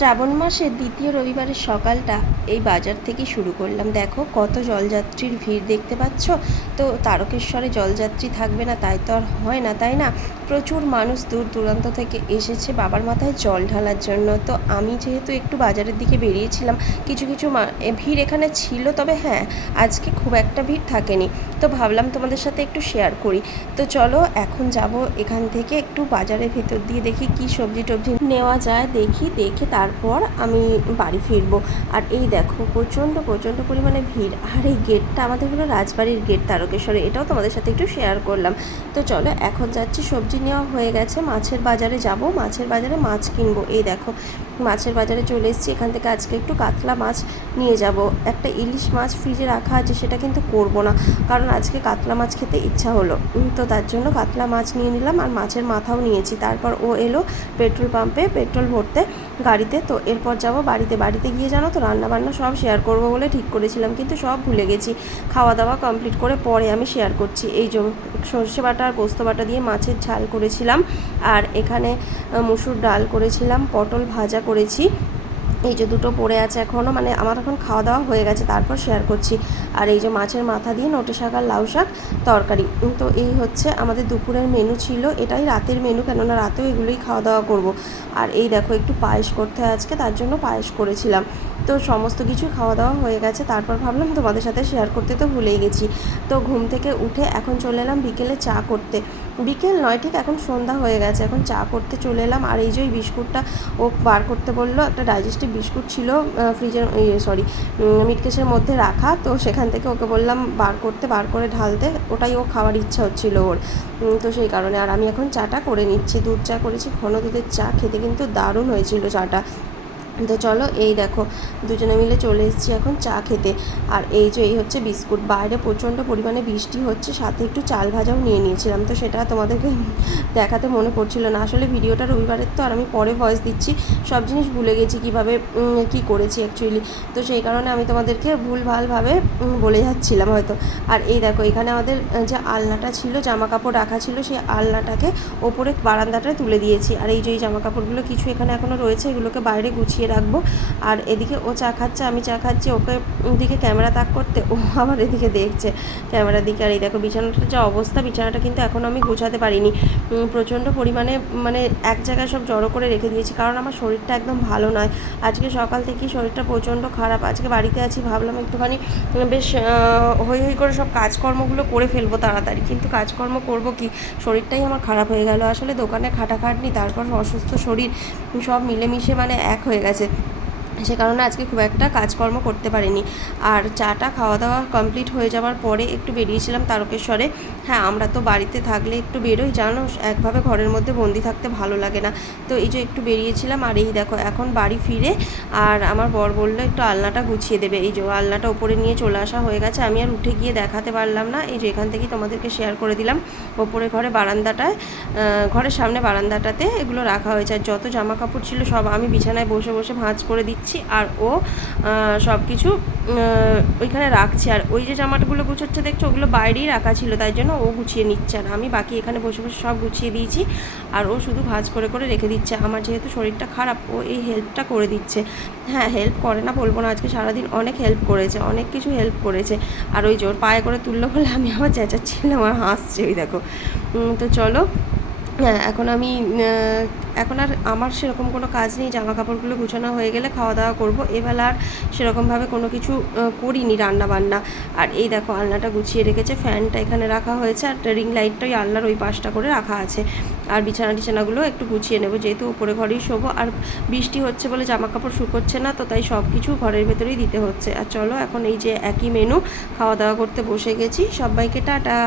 শ্রাবণ মাসের দ্বিতীয় রবিবারের সকালটা এই বাজার থেকে শুরু করলাম। দেখো কত জলযাত্রীর ভিড় দেখতে পাচ্ছ। তো তারকেশ্বরে জলযাত্রী থাকবে না তাই তো আর হয় না, তাই না? প্রচুর মানুষ দূর দূরান্ত থেকে এসেছে বাবার মাথায় জল ঢালার জন্য। তো আমি যেহেতু একটু বাজারের দিকে বেরিয়েছিলাম, কিছু কিছু ভিড় এখানে ছিল, তবে হ্যাঁ আজকে খুব একটা ভিড় থাকেনি। তো ভাবলাম তোমাদের সাথে একটু শেয়ার করি। তো চলো এখন যাব এখান থেকে একটু বাজারের ভেতর দিয়ে, দেখি কি সবজি টবজি নেওয়া যায়, দেখে তারপর আমি বাড়ি ফিরবো। আর এই দেখো প্রচণ্ড প্রচণ্ড পরিমাণে ভিড়। আর এই গেটটা আমাদের হলো রাজবাড়ির গেট তারকেশ্বরে, এটাও তোমাদের সাথে একটু শেয়ার করলাম। তো চলো এখন যাচ্ছি, সবজি নেওয়া হয়ে গেছে, মাছের বাজারে যাব, মাছের বাজারে মাছ কিনবো। এই দেখো মাছের বাজারে চলে এসেছি। এখান থেকে আজকে একটু কাতলা মাছ নিয়ে যাব। একটা ইলিশ মাছ ফ্রিজে রাখা আছে, সেটা কিন্তু করবো না, কারণ আজকে কাতলা মাছ খেতে ইচ্ছা হলো। তো তার জন্য কাতলা মাছ নিয়ে নিলাম, আর মাছের মাথাও নিয়েছি। তারপর ও এলো পেট্রোল পাম্পে পেট্রোল ভরতে গাড়িতে। তো এরপর যাব বাড়িতে গিয়ে জানো তো রান্নাবান্না সব শেয়ার করব বলে ঠিক করেছিলাম, কিন্তু সব ভুলে গেছি। খাওয়া দাওয়া কমপ্লিট করে পরে আমি শেয়ার করছি। এই যে সর্ষে বাটা আর পোস্ত বাটা দিয়ে মাছের ঝাল করেছিলাম, আর এখানে মুসুর ডাল করেছিলাম, পটল ভাজা করেছি। এই যে দুটো পড়ে আছে এখনও, মানে আমার এখন খাওয়া দাওয়া হয়ে গেছে, তারপর শেয়ার করছি। আর এই যে মাছের মাথা দিয়ে নোটে শাক আর লাউ শাক তরকারি। তো এই হচ্ছে আমাদের দুপুরের মেনু ছিল, এটাই রাতের মেনু, কেননা রাতেও এগুলোই খাওয়া দাওয়া করব। আর এই দেখো একটু পায়েস করতে হয় আজকে, তার জন্য পায়েস করেছিলাম। তো সমস্ত কিছু খাওয়া দাওয়া হয়ে গেছে, তারপর ভাবলাম তোমাদের সাথে শেয়ার করতে, তো ভুলেই গেছি। তো ঘুম থেকে উঠে এখন চলে এলাম বিকেলে চা করতে। বিকেল নয়, ঠিক এখন সন্ধ্যা হয়ে গেছে, এখন চা করতে চলে এলাম। আর এই যে ওই বিস্কুটটা ও বার করতে বললো, একটা ডাইজেস্টিভ বিস্কুট ছিল ফ্রিজের মিটকেসের মধ্যে রাখা, তো সেখান থেকে ওকে বললাম বার করে ঢালতে, ওটাই ও খাওয়ার ইচ্ছা হচ্ছিল ওর। তো সেই কারণে আর আমি এখন চাটা করে নিচ্ছি। দুধ চা করেছি, ঘন দুধের চা, খেতে কিন্তু দারুণ হয়েছিল চাটা। তো চলো এই দেখো দুজনে মিলে চলে এসেছি এখন চা খেতে। আর এই হচ্ছে বিস্কুট। বাইরে প্রচণ্ড পরিমাণে বৃষ্টি হচ্ছে, সাথে একটু চাল ভাজাও নিয়ে নিয়েছিলাম, তো সেটা তোমাদেরকে দেখাতে মনে পড়ছিল না। আসলে ভিডিওটা রবিবারের তো, আর আমি পরে ভয়েস দিচ্ছি, সব জিনিস ভুলে গেছি কীভাবে কী করেছি অ্যাকচুয়ালি। তো সেই কারণে আমি তোমাদেরকে ভুলভালভাবে বলে যাচ্ছিলাম হয়তো। আর এই দেখো এখানে আমাদের যে আলনাটা ছিল, জামা কাপড় রাখা ছিল, সেই আলনাটাকে ওপরে বারান্দাটায় তুলে দিয়েছি। আর এই যে এই জামা কাপড়গুলো কিছু এখানে এখনও রয়েছে, এগুলোকে বাইরে গুছিয়ে রাখবো। আর এদিকে ও চা খাচ্ছে, আমি চা খাচ্ছি, ওকে দিকে ক্যামেরা তাক করতে, ও আবার এদিকে দেখছে ক্যামেরার দিকে। আর এই দেখো বিছানাটার যা অবস্থা, বিছানাটা কিন্তু এখন আমি গোছাতে পারিনি, প্রচণ্ড পরিমাণে মানে এক জায়গায় সব জড়ো করে রেখে দিয়েছি, কারণ আমার শরীরটা একদম ভালো নয়। আজকে সকাল থেকেই শরীরটা প্রচণ্ড খারাপ। আজকে বাড়িতে আছি, ভাবলাম একটুখানি বেশ হই করে সব কাজকর্মগুলো করে ফেলবো তাড়াতাড়ি, কিন্তু কাজকর্ম করব কি, শরীরটাই আমার খারাপ হয়ে গেল। আসলে দোকানে খাটাখাটনি, তারপর অসুস্থ শরীর, সব মিলেমিশে মানে এক হয়ে গেছে, সে কারণে আজকে খুব একটা কাজকর্ম করতে পারিনি। আর চাটা খাওয়া দাওয়া কমপ্লিট হয়ে যাওয়ার পরে একটু বেরিয়েছিলাম তারকেশ্বরে। হ্যাঁ আমরা তো বাড়িতে থাকলে একটু বেরোই, জানো একভাবে ঘরের মধ্যে বন্দি থাকতে ভালো লাগে না। তো এই যে একটু বেরিয়েছিলাম, আর এই দেখো এখন বাড়ি ফিরে, আর আমার বর বললো একটু আলনাটা গুছিয়ে দেবে। এই যে আলনাটা ওপরে নিয়ে চলে আসা হয়ে গেছে, আমি আর উঠে গিয়ে দেখাতে পারলাম না, এই যে এখান থেকেই তোমাদেরকে শেয়ার করে দিলাম। ওপরে ঘরে বারান্দাটায়, ঘরের সামনে বারান্দাটাতে এগুলো রাখা হয়েছে। আর যত জামা কাপড় ছিল সব আমি বিছানায় বসে বসে ভাঁজ করে দিচ্ছি, আর ও সব কিছু ওইখানে রাখছে। আর ওই যে জামাগুলো গুছোচ্ছে দেখছো, ওগুলো বাইরেই রাখা ছিল, তাই জন্য ও গুছিয়ে নিচ্ছে, আর আমি বাকি এখানে বসে বসে সব গুছিয়ে দিয়েছি। আর ও শুধু ভাঁজ করে রেখে দিচ্ছে। আমার যেহেতু শরীরটা খারাপ, ও এই হেল্পটা করে দিচ্ছে। হ্যাঁ হেল্প করে না বলবো না, আজকে সারাদিন অনেক হেল্প করেছে, অনেক কিছু হেল্প করেছে। আর ওই জোর পায়ে করে তুললো বলে আমি আবার চেঁচাচ্ছিলাম আর হাসছে, ওই দেখো। তো চলো হ্যাঁ এখন আর আমার সেরকম কোনো কাজ নেই, জামা কাপড়গুলো গুছানো হয়ে গেলে খাওয়া দাওয়া করবো। এবেলা আর সেরকমভাবে কোনো কিছু করিনি রান্না বান্না। আর এই দেখো আলনাটা গুছিয়ে রেখেছে, ফ্যানটা এখানে রাখা হয়েছে, আর রিং লাইটটা ওই আলনার ওই পাশটা করে রাখা আছে। আর বিছানাগুলো একটু গুছিয়ে নেবো, যেহেতু উপরে ঘরেই শোবো, আর বৃষ্টি হচ্ছে বলে জামা কাপড় শুকোচ্ছে না, তো তাই সব কিছু ঘরের ভেতরেই দিতে হচ্ছে। আর চলো এখন এই যে একই মেনু, খাওয়া দাওয়া করতে বসে গেছি। সবাইকে টাটা।